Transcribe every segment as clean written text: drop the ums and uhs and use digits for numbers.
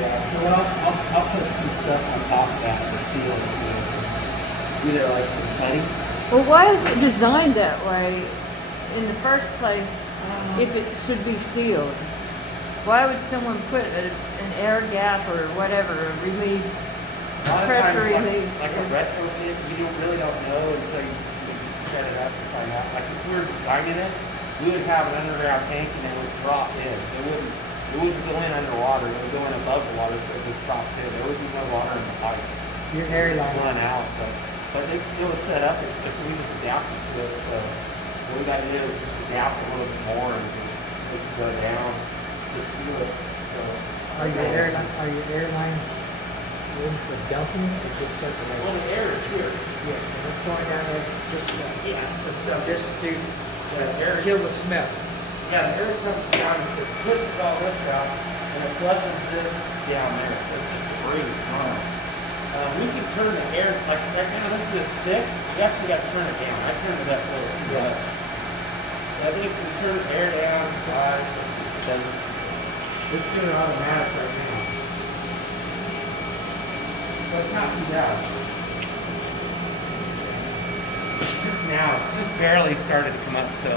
Yeah, so I'll put some stuff on top of that to seal it. You know, either like some putty. Well, why is it designed that way in the first place if it should be sealed? Why would someone put an air gap or whatever, release, A lot of pressure times, release? like a retrofit, you really don't know until you set it up and find out. Like if we were designing it, we would have an underground tank and it would drop in. It wouldn't go in underwater. It would go in above the water, so it just dropped in. There would be no water in the pipe. Your airline. Run out, but it was set up. So we just adapted to it. So what we got to do is just adapt a little bit more and just go down, just seal it. So, Are your airlines room for dumping or just circulation? well, the air is here. Yeah, and it's going down there just Just to kill the smell. Yeah, the air comes down, it pushes all this out, and it flushes this down there. So it's just debris. We can turn the air, like right now this is at 6, you actually got to turn it down. I turned it up a little too much. So I think if we turn the air down to 5, let's see if it doesn't. It's doing automatic right now. So it's not too bad. Just now, just barely started to come up, so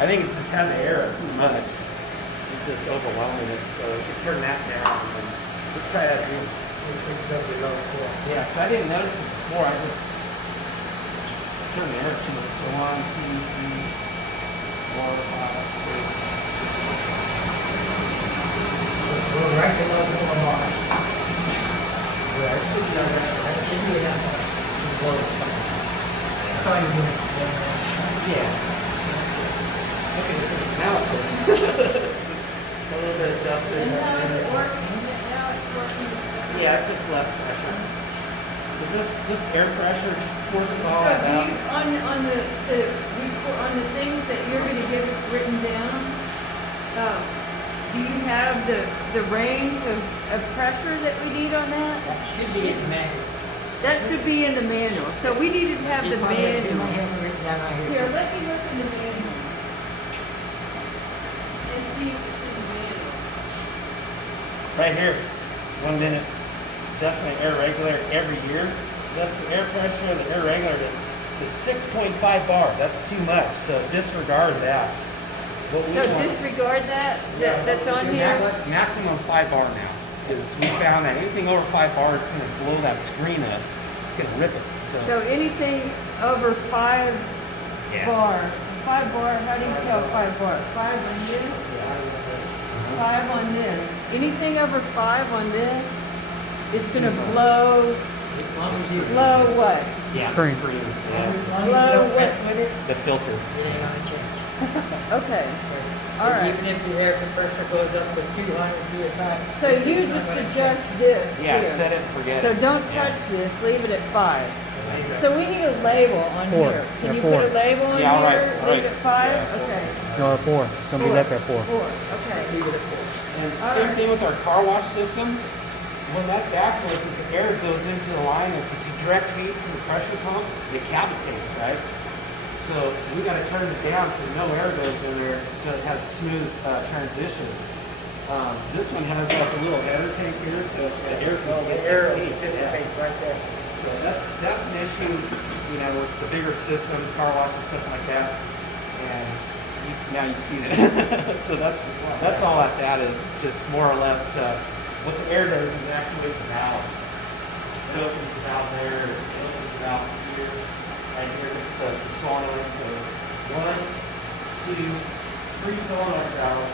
I think it just had the air up too much. It's just overwhelming it, so if you turn that down, and let's try that again. Yeah, because I didn't notice it before. I just turned the air too much. So 1, 2, 3, 4, 5, 6. We're right below the line. Yeah, it should be on that. That should be enough. Yeah. Okay, so now it's working. A little bit adjusted. And how is it working? Now it's working. Yeah, it's just less pressure. Is this air pressure forcing all So that do out? you, on the things that you're going to give us written down, do you have the range of pressure that we need on that? That should be in the manual. That should be in the manual. So we need to have the You might have manual. written down right Here, here. let me look in the manual. And see if it's in the manual. Right here, 1 minute. Adjust my air regulator every year. Adjust the air pressure of the air regulator to 6.5 bar. That's too much, so disregard that. What we So want- disregard that's on here? Maximum 5 bar now. Because we found that anything over 5 bar is going to blow that screen up. It's going to rip it. So anything over 5 Yeah. bar, 5 bar, how do you tell 5 bar? 5 on this, 5 on this. Anything over 5 on this is going to blow As long as you what? Yeah, the Screen. screen. As Yeah. long as you Blow don't what? mess with it, The filter. it ain't gonna change. Okay, all right. Even if the air compressor goes up to 200 psi. So you just adjust this Yeah, here. set it and forget So it. don't Yeah. touch this, leave it at 5. So we need a label on 4. here. Can Yeah, you 4. put a label on Yeah, all right, here? all Leave right. it 5? Yeah, 4. Okay. No, 4. It's going to be left at 4. 4, okay. Leave it at 4. And All same right. thing with our car wash systems. When that backflow, as the air goes into the line, if it's a direct feed to the pressure pump, it cavitates, right? So we got to turn it down so no air goes in there, so it has smooth transition. This one has like a little header tank here, so the air can The get air this heat. dissipates right there. So that's an issue, you know, with the bigger systems, car wash and stuff like that. And now you've seen it. So that's all that is, just more or less what the air does is actuate the valves. It opens the valve there, it opens the valve here, right here. This is the solenoid. So 1, 2, 3 solenoid valves.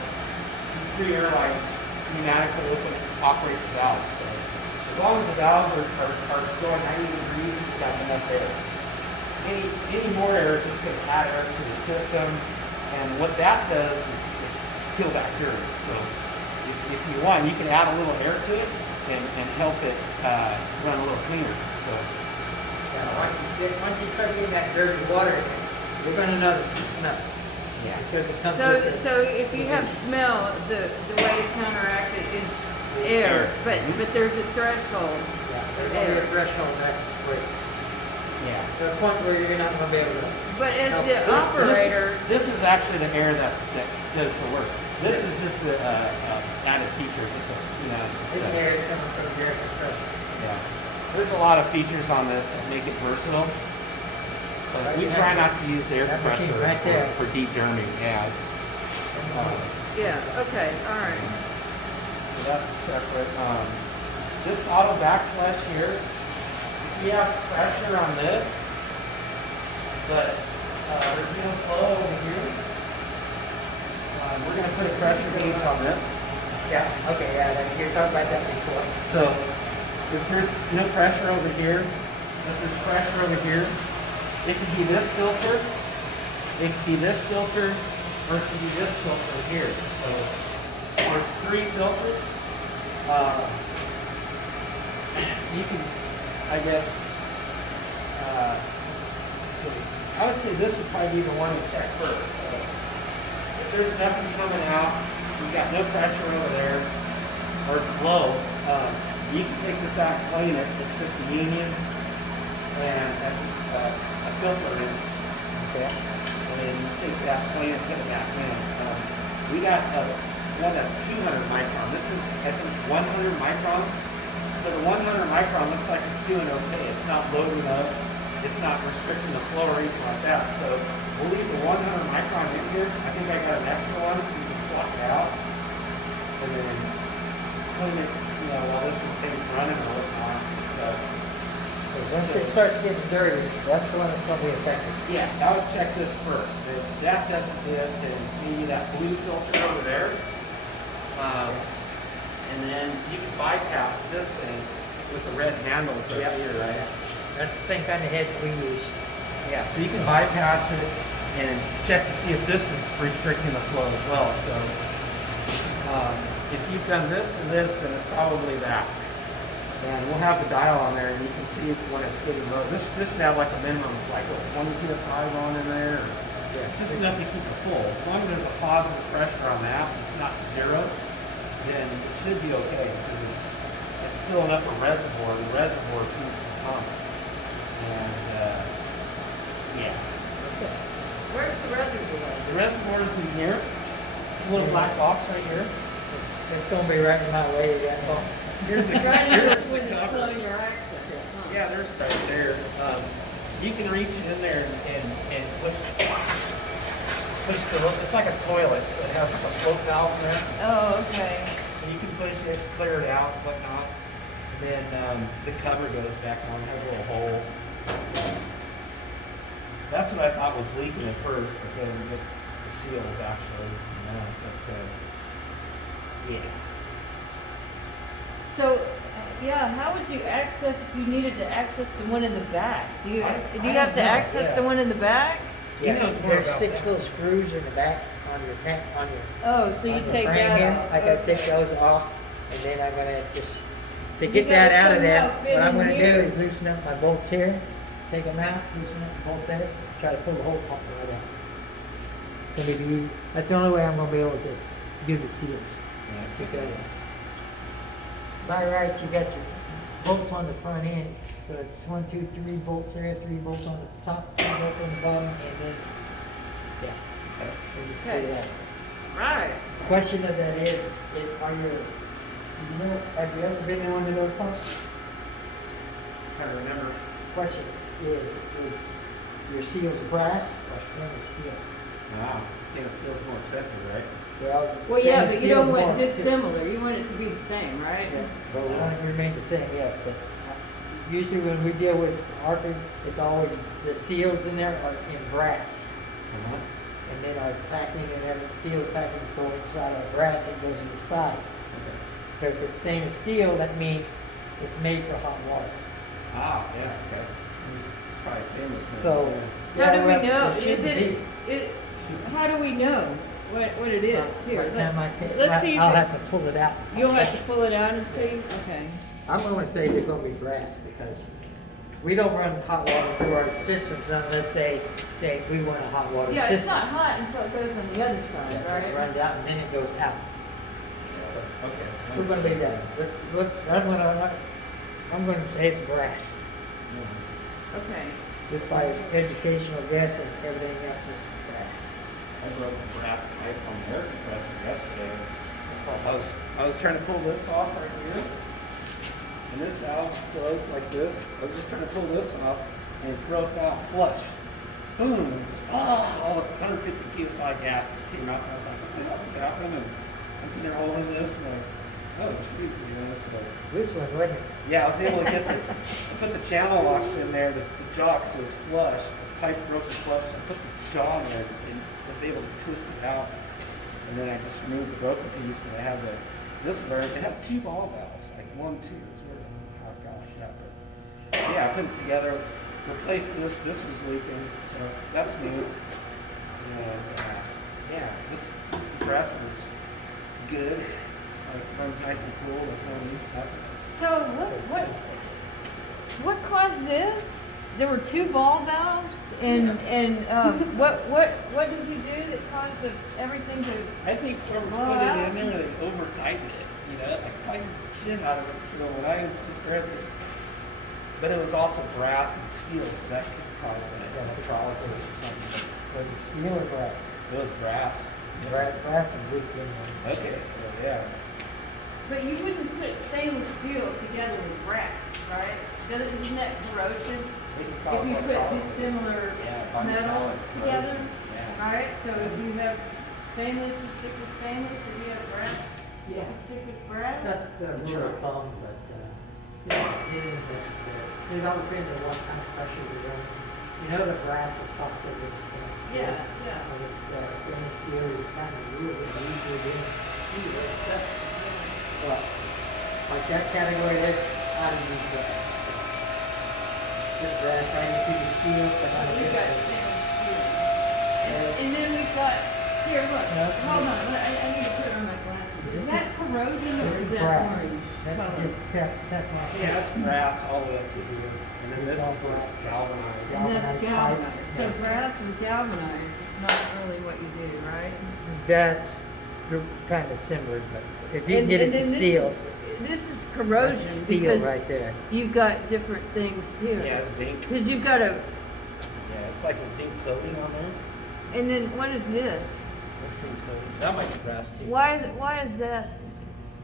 These 3 air lines pneumatically open and operate the valves. So as long as the valves are going 90 degrees, you've got enough air. Any more air is just going to add air to the system, and what that does is kill bacteria. So if you want, you can add a little air to it and help it run a little cleaner. So Once you start getting that dirty water in it, you're gonna notice the smell. yeah. Because it comes with it. So if you have smell, the way to counteract it is air, but there's a threshold. Yeah, there's only a threshold that's great. Yeah. To the point where you're not gonna be able to. But as No, the operator, This is actually the air that does the work. This is just the added feature, just This air is coming from your compressor. yeah. There's a lot of features on this that make it versatile. But we try not to use the air That machine compressor right there. for de-germing. Yeah, it's, Yeah, okay, all right. so that's separate. This auto backflush here, we have pressure on this, but there's no flow over here. We're going to put a pressure gauge on this. Yeah, okay, yeah, you were talking about that before. So if there's no pressure over here, if there's pressure over here, it could be this filter, it could be this filter, or it could be this filter here. So there's 3 filters. You can, I guess, let's see. I would say this would probably be the one to check first. So if there's nothing coming out, you've got no pressure over there, or it's low, you can take this out and clean it. It's just a union and a filter wrench. Okay. And then you take that, clean it, put it back in. We got one that's 200 micron. This is, I think, 100 micron. So the 100 micron looks like it's doing okay. It's not loading up. It's not restricting the flow or anything like that. So we'll leave the 100 micron in here. I think I got an extra one so you can swap it out. And then clean it, while this thing's running or whatnot. So Once it starts getting dirty, that's the one that's going to be affected. yeah, I would check this first. If that doesn't do it, then maybe that blue filter over there. And then you can bypass this thing with the red handles right here, right? That's the same kind of heads we use. Yeah, so you can bypass it and check to see if this is restricting the flow as well. So if you've done this and this, then it's probably that. And we'll have the dial on there, and you can see when it's getting low. This should have like a minimum, like 20 psi on in there. Just enough to keep it full. As long as there's a positive pressure on that, it's not 0, then it should be okay because it's filling up a reservoir. The reservoir feeds the pump. And yeah, Where's the reservoir? the reservoir is in here. It's a little black box right here. It's going to be right in my way again. Here's the Right here's into the when you're cover. pulling your access. Huh? Yeah, there's right there. You can reach it in there and push the, it's like a toilet, so it has like a float valve in there. Oh, okay. So you can push it, clear it out, whatnot. And then the cover goes back on, it has a little hole. That's what I thought was leaking at first, but then it's the seals actually. Yeah. So, yeah, how would you access if you needed to access the one in the back? Do you I have don't to know, access yeah. the one in the back? He knows more There's about 6 that. little screws in the back on your Oh, so you on the take frame that here. off. I gotta Okay. take those off, and then I'm gonna just, to You get gotta that out of there, somehow fit what I'm in gonna do here. is loosen up my bolts here, take them out, loosen up the bolts there, try to pull the whole pump right out. Gonna be, that's the only way I'm gonna be able to do the seals. Because by right, you got your bolts on the front end, so it's 1, 2, 3 bolts there, 3 bolts on the top, 3 bolts on the bottom, and then, yeah. Okay. So, Right. question of that is are have you ever been in one of those pumps? Trying to remember. Question is your seals brass or stainless steel? Wow, stainless steel's more expensive, right? Well, yeah, stainless but you don't steel's want more dissimilar. You want it to be the same, right? Yeah, but we want it to remain the same, yes, but usually when we deal with Arthur, it's always, the seals in there are in brass. And then our packing and everything, seals packing go inside our brass and goes to the side. So if it's stainless steel, that means it's made for hot water. Ah, yeah, okay. It's probably stainless. then. So, Yeah. How do we well, know? it Is shouldn't it? How do we know what it is? Here, By the time let's see if I'll it- have to pull it out. you'll have to pull it out and see. Okay. I'm going to say it's going to be brass because we don't run hot water through our systems unless they say we want a hot water Yeah, system. it's not hot until it goes on the other side, It right? runs out and then it goes out. Okay. We're going to be that. Look, I'm going to say it's brass. Okay. Just by educational guess and everything else is brass. I broke a brass pipe on the air compressor yesterday. I was trying to pull this off right here, and this valve's closed like this. I was just trying to pull this off, and it broke out flush. Boom! Just, all the 150 psi gas just came out, and I was like, what the hell is happening? And I'm sitting there holding this, and like, oh shoot, you know, so. Whistling, wasn't it? Yeah, I was able to get I put the channel locks in there, the jock says flush, the pipe broke the flush, so I put the jaw in there and was able to twist it out. And then I just removed the broken piece and I have this where they have 2 ball valves, like 1, 2, it's weird. Oh gosh, yeah. But yeah, I put it together, replaced this was leaking, so that's new. And yeah, this compressor is good. It's like runs nice and cool, there's no leaks, nothing. So what caused this? There were 2 ball valves, and what did you do that caused everything to? I think whoever put it in there, they over tightened it. You know, like tightened the shit out of it. So when I was just read this, but it was also brass and steel, so that could cause electrolysis or something. Was it steel or brass? It was brass. Brass and weak in one. Okay, so yeah. But you wouldn't put stainless steel together with brass, right? Isn't that corrosion? It can If cause you put electrolysis. dissimilar Yeah, metals bimetallic together, corrosion. Yeah. right? So if you have stainless, you stick with stainless. If you have brass, you stick with brass. That's the rule of thumb, but it isn't necessary. There's always been the one kind of pressure to run. You know the brass is softer than stainless steel. Yeah. And it's stainless steel is kind of really easier than steel itself. But like that category there, I don't use brass. This brass, right into the steel, but not a We've got different. stainless steel. And then we've got, here, look, hold on, I need to put on my glasses. Is that corrosion or This is is that brass. orange? That's just that's my. Yeah, that's brass all the way up to here. And then this is just galvanized. And that's Galvanized galvanized. pipe. So brass and galvanized is not really what you do, right? That's kind of similar, but if you can get it then to steel, this is corrosion that's steel because right there. you've got different things here. Yeah, zinc. Because you've got a, Yeah, it's like a zinc coating on there. and then what is this? That's zinc coating. That might be brass too. Why is that?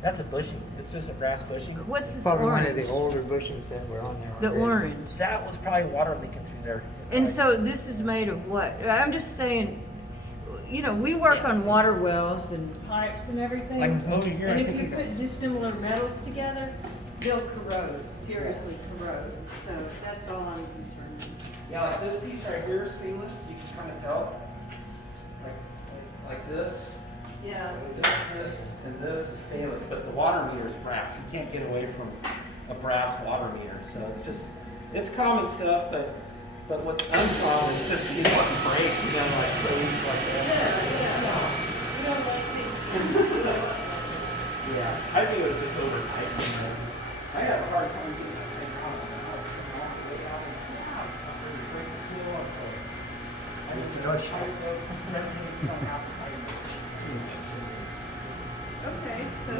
That's a bushing. It's just a brass bushing. What's this Probably one of orange? the older bushings that were on there. The already. orange. That was probably water leaking through there. And so this is made of what? I'm just saying, you know, we work Yeah, on so- water wells and pipes and everything. Like over here, And I if think you we put got. dissimilar metals together, they'll corrode, seriously corrode. So that's all I'm concerned with. Yeah, like this piece right here, stainless. You can kind of tell. Like this. Yeah. This, and this is stainless, but the water meter is brass. You can't get away from a brass water meter. So it's common stuff, but what's uncommon is just you fucking break, you know, like so easy like that. We don't like things. Yeah, I think it was just over tight. I have a hard time getting that thing out of the house. I'm really breaking the tool up, so I need to know tight rope. You don't have to tighten it too much. Okay, so,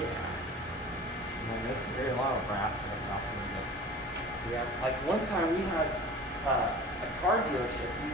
Yeah. That's very a lot of brass in the top of it. Yeah. Like one time we had a car dealership use